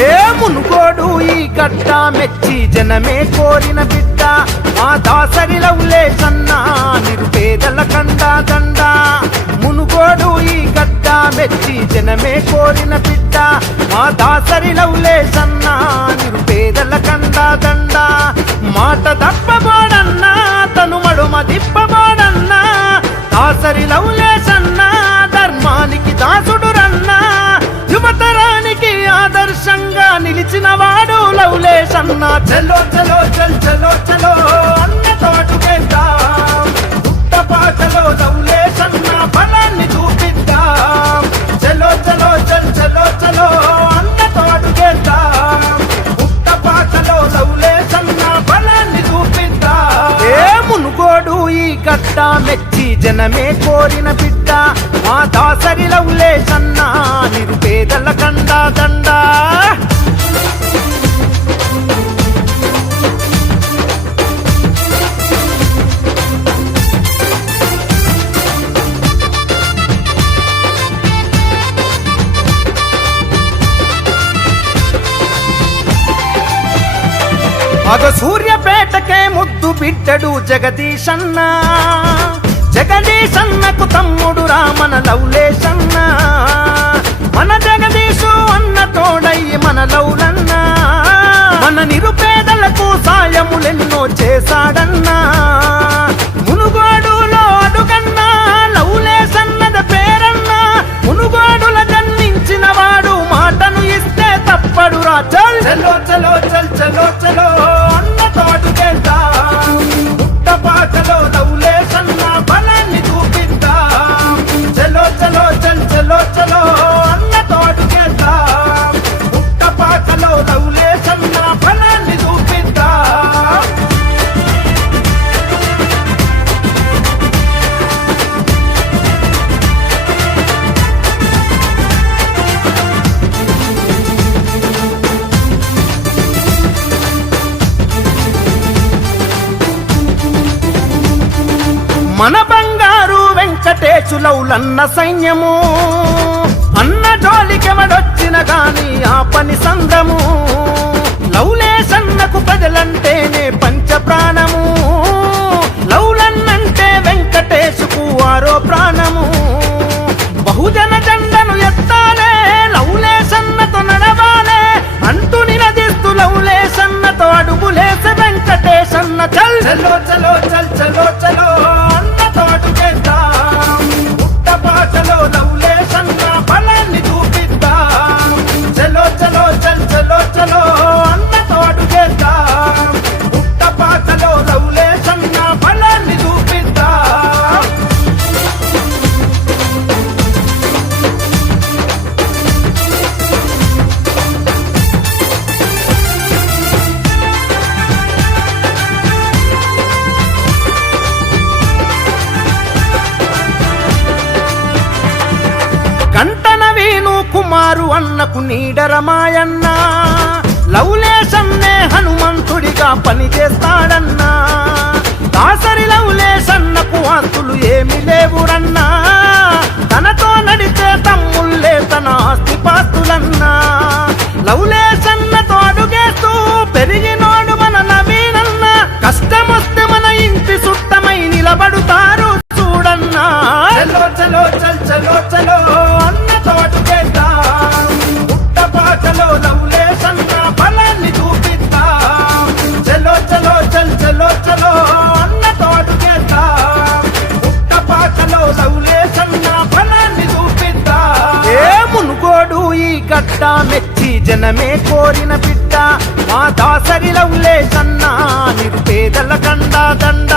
ఏ మునుగోడు ఈ గడ్డ మెచ్చి జనమే కోరిన బిడ్డ మా దాసరి లవలేశన్న నిరుపేదల కండా దండ మునుగోడు ఈ గడ్డ మెచ్చి జనమే కోరిన బిడ్డ మా దాసరి లవలేశన్న నిరుపేదల కండా దండ మాట తప్పబోడన్నా తను మడుమ దిప్పబోడన్నా దాసరి లవలేశన్న ధర్మానికి దాసుడు రన్నా యువతరానికి ఆదర్శంగా నిలిచిన వాడు లవలేశన్న చలో చలో చల్ చలో చలో అన్నతో అడుగేద్దాం పుట్టపాటలో లవలేశన్న బలాన్ని చూపిద్దాం చలో చలో చల్ చలో చలో అన్నతో అడుగేద్దాం పుట్టపాటలో లవలేశన్న బలాన్ని చూపిద్దాం ఏ మునుగోడు ఈ గడ్డ మెచ్చి జనమే కోరిన బిడ్డ మా దాసరి లవలేశన్న నిరుపేదల కండా దండ మగ సూర్యపేటకే ముద్దు బిడ్డడు జగదీశన్న జగదీశన్నకు తమ్ముడు రామన లవలేశన్న మన జగదీశు అన్న తోడయ్యి మన లౌలన్న మన నిరుపేదలకు సాయములెన్నో చేశాడన్నా మునుగోడులో అడుగన్నా లవలేశన్నద పేరన్నా మునుగోడుల జన్మించిన వాడు మాటను ఇస్తే తప్పడురా చల్ చలో చలో చల్ చలో చలో అన్నతో అడుగేద్దాం పుట్టపాటలో లవలేశన్న బలాన్ని చూపిద్దాం చలో చలో చల్ చలో చలో అన్నతో అడుగేద్దాం పుట్టపాటలో లవలేశన్న బలాన్ని చూపిద్దాం మన బంగారు వెంకటేశులౌలన్న సైన్యము అన్న జోలికెవడొచ్చిన గాని ఆ పని సంద్రము లవలేశన్నకు ప్రజలంటేనే పంచ ప్రాణము లౌలన్నంటే వెంకటేశుకు ఆరో ప్రాణము బహుజన జెండను ఎత్తాలే లవలేశన్నతో నడవాలే అంటూ నిలదీస్తూ లవలేశన్నతో అడుగులేసే వెంకటేశన్న చల్ చలో చలో చల్ చలో చలో అన్నతో అడుగేద్దాం పుట్టపాటలో లవలేశన్న బలాన్ని చూపిద్దాం చలో చలో చల్ చలో చలో అన్నతో అడుగేద్దాం పుట్టపాటలో లవలేశన్న బలాన్ని చూపిద్దాం కంటన వీణు కుమారు అన్నకు నీడరమాయన్న లవలేశన్నే హనుమంతుడిగా పనిచేస్తాడన్నా దాసరి లవలేశన్నకు ఆస్తులు ఏమి లేవురన్నా తనతో నడిచే తమ్ముళ్ళే తన ఆస్తిపాస్తులన్నా లవలేశన్నతో అడుగేస్తూ పెరిగినోడు మన నవీనన్న కష్టమొస్తే మన ఇంటి సుట్టమై నిలబడుతారు చూడన్నా చలో చలో చల్ చలో చలో అన్నతో అడుగేద్దాం పుట్టపాటలో లవలేశన్న బలాన్ని చూపిద్దాం చలో చలో చల్ చలో చలో అన్నతో అడుగేద్దాం పుట్టపాటలో లవలేశన్న బలాన్ని చూపిద్దాం ఏ మునుగోడు ఈ గడ్డ మెచ్చి జనమే కోరిన బిడ్డ మా దాసరి లవలేశన్న నిరుపేదల కండా దండ